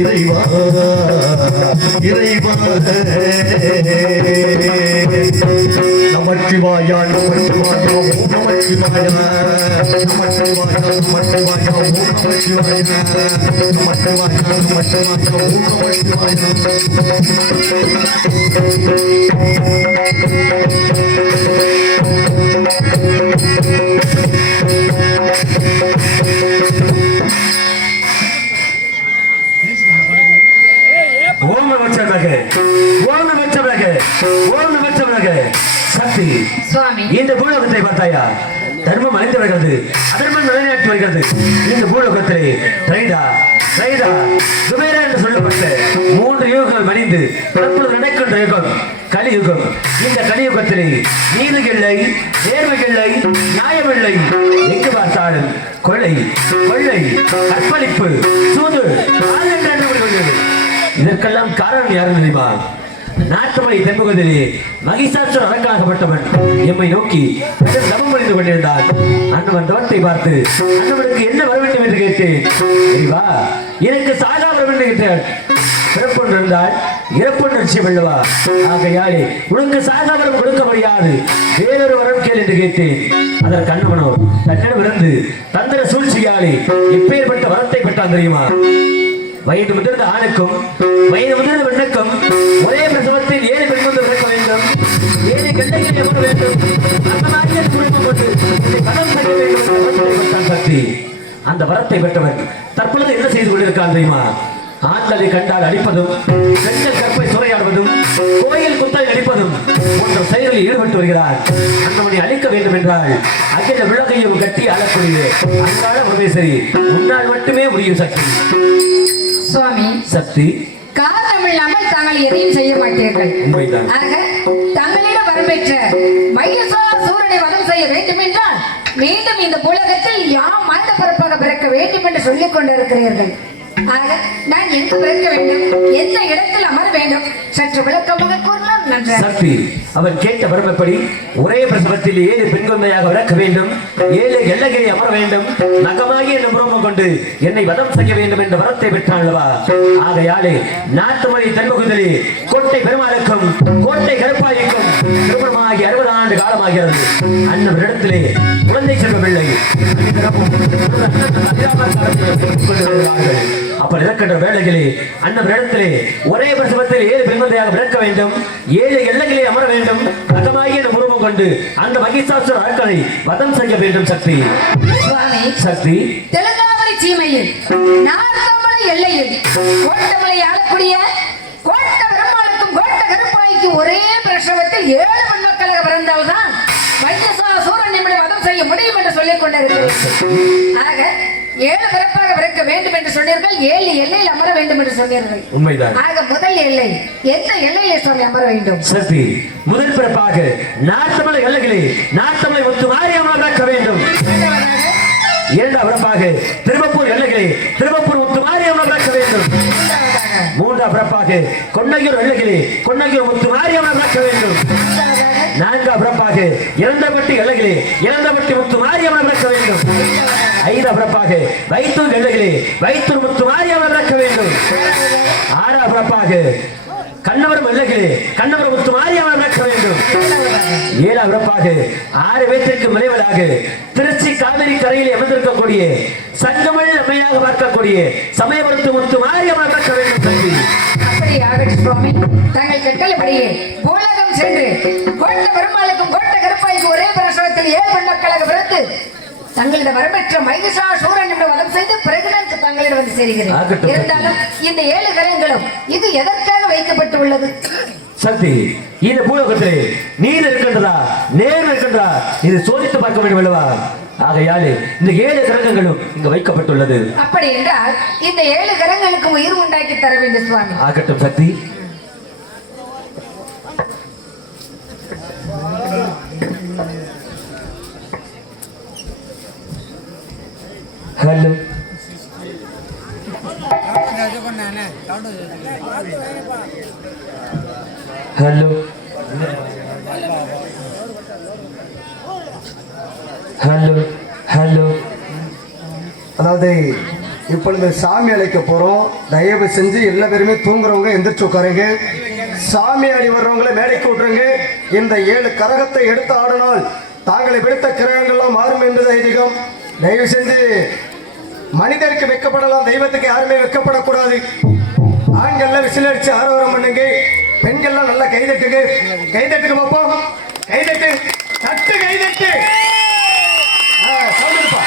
இறைவா இறைவா நமச்சிவாயா நமச்சிவாயா ஓம் நமச்சிவாயா நமச்சிவாயா நமச்சிவாயா ஓம் நமச்சிவாயா நமச்சிவாயா நமச்சிவாயா ஓம் நமச்சிவாயா சக்தி இந்த பூலோகத்தை பார்த்தாயா? தர்மம் அழிந்து வருகிறது, அதர்மம் நிலைநாட்டி வருகிறது. இந்த பூலோகத்திலே ரைடா ரைடா குபேரா என்று சொல்லப்பட்ட 3 யுகங்கள் மணிந்து தற்பொழுது நடக்கின்ற யுகம் கலியுகம். இந்த கலியுகத்திலே நீதி இல்லை, நேர்மை இல்லை, நியாயம் இல்லை. எங்கு பார்த்தாலும் கொலை கொள்ளை அர்ப்பணிப்பு சூது இதற்கெல்லாம் காரணம் யாரும் தெரியுமா? நாட்டுமலை தென்பகுதியிலே மகிஷாசுர அரங்காகப்பட்டவன் எம்மை நோக்கி தவம் அடைந்து கொண்டிருந்தான். அண்ணவன் தவத்தை பார்த்து அண்ணவனுக்கு என்ன வர வேண்டும் என்று கேட்டேன். சரிவா, எனக்கு சாகா வர வேண்டும் கேட்டார். பிறப்பொன்று இருந்தால் இறப்பொன்று நிச்சயம் அல்லவா? ஆகையாலே உனக்கு சாகா வரம் கொடுக்க முடியாது, வேறொரு வரம் கேள் என்று கேட்டேன். அதற்கு அண்ணவனோ தன்னிடம் இருந்து தந்திர சூழ்ச்சியாலே எப்பேற்பட்ட வரத்தை பெற்றான் தெரியுமா? வயது முதிர்ந்த ஆணுக்கும் வயது முதிர்ந்த பெண்ணுக்கும் ஒரே பிரசவத்தில் 7 பெண் வந்து பிறக்க வேண்டும், 7 கண்டைகள் எவர வேண்டும், அந்த மாதிரியே குடும்பம் கொண்டு பணம் செய்ய வேண்டும். சக்தி அந்த வரத்தை பெற்றவன் தற்பொழுது என்ன செய்து கொண்டிருக்கான் தெரியுமா? ஆண்களை கண்டால் அடிப்பதும், பெண்கள் கற்பை சூறையாடுவதும், கோயில் குத்தாய் அடிப்பதும் போன்ற செயலில் ஈடுபட்டு வருகிறார். அண்ணவனை அழிக்க வேண்டும் என்றால் அகில விளக்கையும் கட்டி அழக்கூடிய அன்றாட பரமேஸ்வரி உன்னால் மட்டுமே முடியும். சக்தி சுவாமி சக்தி காரணம் இல்லாமல் தாங்கள் எதையும் செய்ய மாட்டீர்கள். ஆக தங்களிடம் வரப்பெற்ற மகிஷாசூரனை வதம் செய்ய வேண்டும் என்றால் மீண்டும் இந்த உலகத்தில் யாம் மாந்த பரப்பாக பிறக்க வேண்டும் என்று சொல்லிக் கொண்டிருக்கிறீர்கள். ஆக நான் எங்கு பிறக்க வேண்டும், எந்த இடத்தில் அமர வேண்டும், சற்று விளக்கமாக கூறலாம். நன்றி. சக்தி அவன் கேட்ட வரம்படி ஒரே பிரசவத்தில் 7 பெண் குழந்தையாக விளக்க வேண்டும், 7 எல்லைகளை அமர வேண்டும், நகமாகி என்ற முறமும் கொண்டு என்னை வதம் செய்ய வேண்டும் என்ற வரத்தை பெற்றான் அல்லவா? ஆகையாலே நாட்டுமலை தென்பகுதியிலே கோட்டை பெருமாளுக்கும் கோட்டை கருப்பாய்க்கும் திருமணமாகி 60 ஆண்டு காலமாகிறது. அன்னவரிடத்திலே குழந்தை செல்வமில்லை. அப்படி இருக்கின்ற வேளைகளே அன்னவரிடத்திலே ஒரே பிரசவத்தில் 7 பெண் குழந்தையாக விளக்க வேண்டும், 7 எல்லைகளை அமர வேண்டும், நகமாகி என்ற முருகம் கொண்டு அந்த மகிஷாசுர அரக்கனை வதம் செய்ய வேண்டும். சக்தி சக்தி தெலுங்காவரி சீமையில் நார்த்தாமலை எல்லையில் கோட்டமலை ஆளக்கூடிய கோட்ட பெருமாளுக்கும் கோட்ட கருப்பாய்க்கும் ஒரே பிரசவத்தில் 7 பெண் மக்களாக பிறந்தால்தான் மகிஷாசுரன் நம்மளை வதம் செய்ய முடியும் என்று சொல்லிக் கொண்டிருக்கிறேன். ஆக 7 பிறப்பாக பிறக்க வேண்டும் என்று சொன்னீர்கள், 7 எல்லையில் அமர வேண்டும் என்று சொன்னீர்கள். உண்மைதான். ஆக முதல் எல்லை எந்த எல்லையிலே சுவாமி அமர வேண்டும்? சக்தி முதல் பிறப்பாக நாட்டுமலை எல்லைகளே நாட்டுமலை முத்து மாரியம்மன் பிறக்க வேண்டும். இரண்டாம் பிறப்பாக திருவப்பூர் எல்லைகளே திருவப்பூர் முத்து மாரியம்மன் பிறக்க வேண்டும். மூன்றாம் பிறப்பாக கொன்னையூர் எல்லைகளே கொன்னையூர் முத்து மாரியம்மன் பிறக்க வேண்டும். நான்காம் பிறப்பாக இறந்தபட்டி எல்லைகளே இறந்தபட்டி முத்து மாரியம்மன் பிறக்க வேண்டும். ஐந்தாம் பிறப்பாக வைத்தூர் எல்லைகளே வைத்தூர் முத்து மாரியம்மன் பிறக்க வேண்டும். ஆறாம் பிறப்பாக கண்ணவரம் எல்லைகளே கண்ணவரம் முத்து மாரியம்மன் பிறக்க வேண்டும். ஏழாம் பிறப்பாக 6 பேத்திற்கு மலைவலாக திருச்சி காவிரி கரையில் அமர்ந்திருக்கக்கூடிய சங்கமல் அம்மையாக பார்க்கக்கூடிய சமயபுரத்து முத்து மாரியம்மன் பிறக்க வேண்டும். அப்படி ஆகட்டும் சுவாமி, தாங்கள் கட்டளைப்படியே பூலகம் சென்று கோட்ட பெருமாளுக்கும் கோட்ட கருப்பாய்க்கும் ஒரே பிரசவத்தில் 7 பெண் மக்களாக பிறந்து தங்களிடம் வரப்பெற்ற மகிஷாசூரன் என்று வதம் செய்து பிறகு தங்களிடம் வந்து சேர்கிறேன். இருந்தாலும் இந்த 7 கரங்களும் இது எதற்காக வைக்கப்பட்டுள்ளது? சக்தி இந்த பூலோகத்திலே நீர் இருக்கின்றதா நேர் இருக்கின்றதா இது சோதித்து பார்க்க வேண்டும் அல்லவா? ஆகையாலே இந்த 7 கிரகங்களும் இங்கு வைக்கப்பட்டுள்ளது. அப்படி என்றால் இந்த 7 கிரகங்களுக்கு உயிர் உண்டாக்கி தர வேண்டும் சுவாமி. ஆகட்டும் Shakti. Hello hello hello hello. அதாவது இப்பொழுது சாமி அழைக்க போறோம். தயவு செஞ்சு எல்லா பேருமே தூங்குறவங்க எந்திரிச்சு உட்காருங்க. சாமி அடி வர்றவங்களை மேடைக்கு விட்டுருங்க. இந்த 7 கரகத்தை எடுத்து ஆடினால் தாங்களை பிடித்த கிரகங்கள்லாம் மாறும் என்பது ஐதீகம். தயவு செஞ்சு மனிதருக்கு வெக்கப்படலாம், தெய்வத்துக்கு யாருமே வெக்கப்படக்கூடாது. ஆண்கள்லாம் விசில் அடிச்சு ஆரவாரம் பண்ணுங்க, பெண்கள்லாம் நல்லா கைதட்டுங்க. கைதட்டுக்கு பார்ப்போம். கைதட்டு, தட்டு கைதட்டு. சொல்லுப்பா.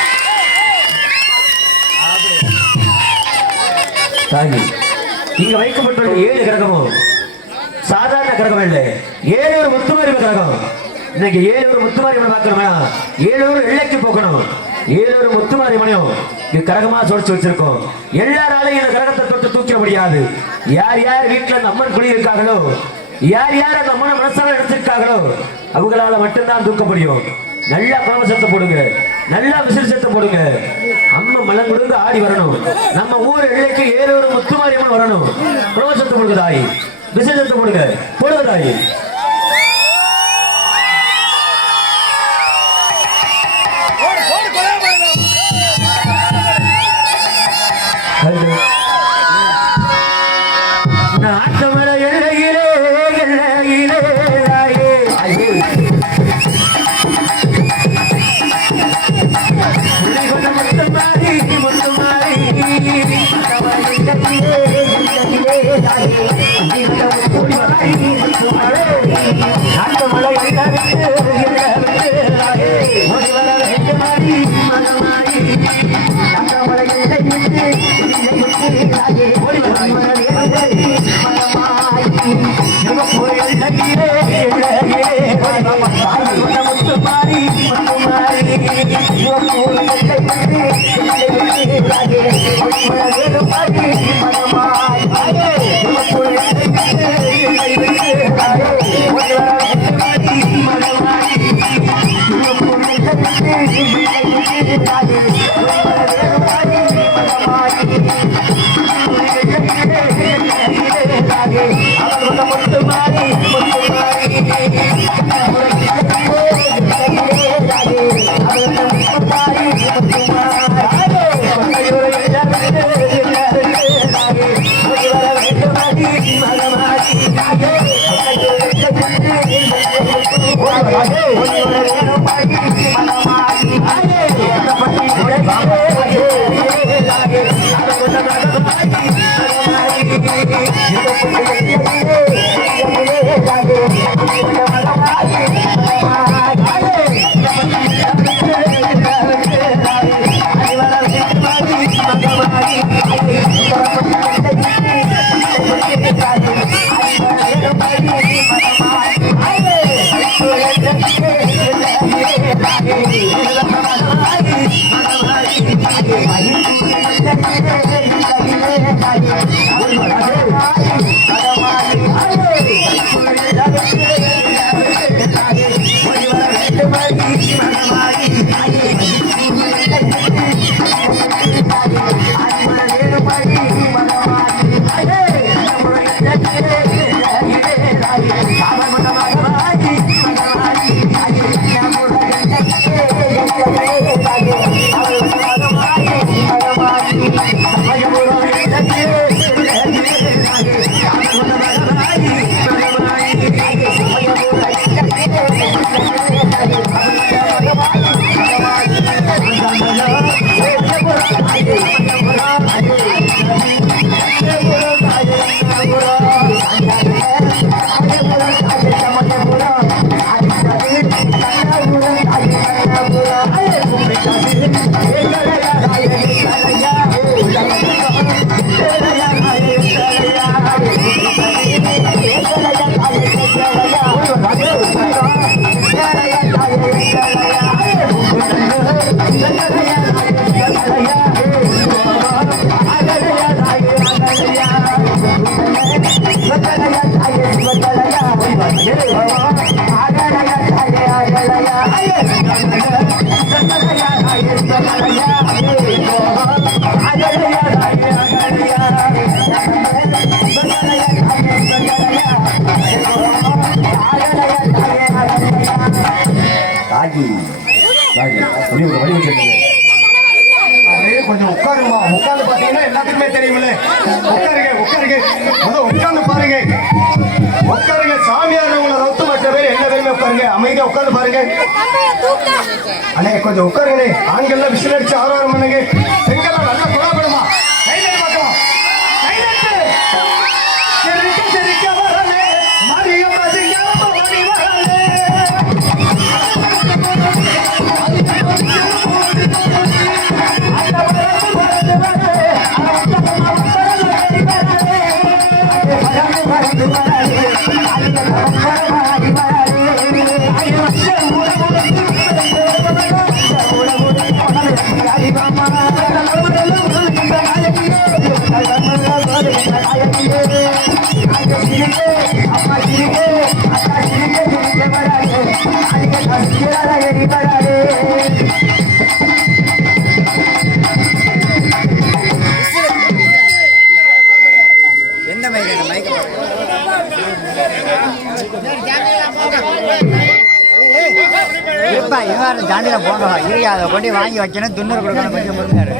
தாங்கி இங்க வைக்கப்பட்டுள்ள 7 கிரகமும் சாதாரண கிரகம் இல்லை. 7 ஒரு முத்துமாரி கிரகம். இன்னைக்கு 7 ஒரு முத்துமாரி பார்க்கணுமா? 7 ஒரு எல்லைக்கு போகணும். 7 ஒரு முத்துமாரி மணியும் இது கரகமா சொடிச்சு வச்சிருக்கோம். எல்லாராலையும் இந்த கரகத்தை தொட்டு தூக்க முடியாது. யார் யார் வீட்டுல அந்த அம்மன் குடி இருக்காங்களோ, யார் யார் அந்த அம்மனை மனசால நினைச்சிருக்காங்களோ அவங்களால மட்டும்தான் தூக்க முடியும். நல்லா பிரமசத்தை போடுங்க, நல்லா விசேஷத்தை போடுங்க. அம்மன் மலம் கொடுங்க, ஆடி வரணும். நம்ம ஊர் எல்லைக்கு 7 ஒரு முத்துமாரி அம்மன் வரணும். பிரமசத்தை போடுங்க தாய், விசேஷத்தை போடுங்க, போடுங்க தாய். நாட்டமர எல்லையிலே எல்லையிலே தாயே முத்துமாரி முத்துமாரி நாட்டமர ஆகி ஒரு வழி வச்சிருக்கீங்க. அதே கொஞ்சம் உட்காருமா. உட்கார்ந்து பாத்தீங்கன்னா எல்லாத்துக்குமே தெரியுமில்ல. உட்காருங்க. உட்கார்ந்து பாருங்க. உட்காருங்க. சாமியார் உங்களை ரவுத்து மற்ற பேர் எல்லா பேருமே உட்காருங்க. அமைதியா உட்கார்ந்து பாருங்க. அண்ணே கொஞ்சம் உட்காருங்க. ஆண்கள்லாம் விசில் அடிச்சு ஆரவாரம் பண்ணுங்க. பெண்கள்லாம் நல்லா கொலாபடுமா. கைதட்டு பார்க்கலாம். கைதட்டு. சிரிக்க வரலே. மரியம் மதியாம ஓடி வரலே. எந்த மைக் இருப்பா இவன் ஜாண்டியில் போங்க இருக்கு அதை கொண்டு வாங்கி வைக்கணும் துண்ணூறு கொடுக்கணும் கொஞ்சம் பொறுமையாரு